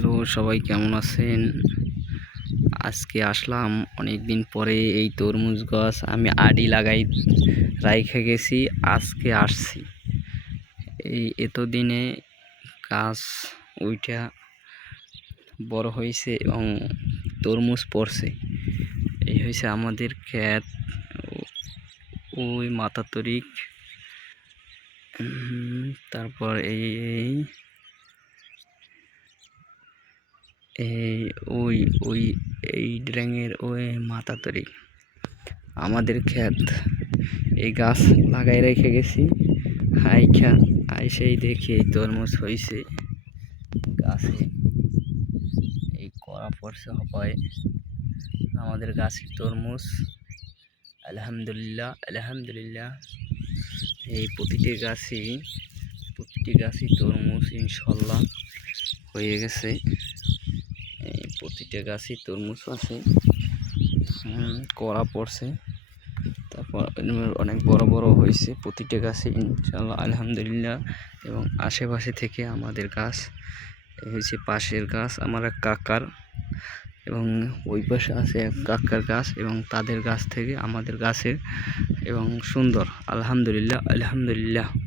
Hello সবাই কেমন আছেন? আজকে আসলাম অনেক দিন পরে এই তরমুজ গাছ আমি আডি লাগাই রাইখে গেছি আজকে আসছি। এই এতদিনে গাছ ওইটা বড় হয়েছে এবং তরমুজ পড়ছে। এই হয়েছে আমাদের ক্ষেত ওই মাথা তরিক উম, তারপর এই এই, ওই ওই, এই ড্রেঙের ওই মাথা তরি। আমাদের ক্ষেত। এই গাছ লাগাই রেখে গেছি। হাইখা আইসেই দেখি এই তরমুজ হয়েছে গাছে এই করা পড়ছে হয় আমাদের গাছের তরমুজ। আলহামদুলিল্লাহ আলহামদুলিল্লাহ। এই প্রতিটি গাছই প্রতিটি গাছই তরমুজ ইনশাল্লাহ হয়ে গেছে। প্রতিটা গাছই তরমুজ আছে। কড়া পড়ছে। তারপর অনেক বড় বড় হয়েছে প্রতিটা গাছে ইনশাল্লাহ আলহামদুলিল্লাহ। এবং আশেপাশে থেকে আমাদের গাছ হয়েছে পাশের গাছ, আমার এক কাকার। এবং ওই পাশে আছে এক কাকার গাছ এবং তাদের গাছ থেকে আমাদের গাছের এবং সুন্দর, আলহামদুলিল্লাহ আলহামদুলিল্লাহ।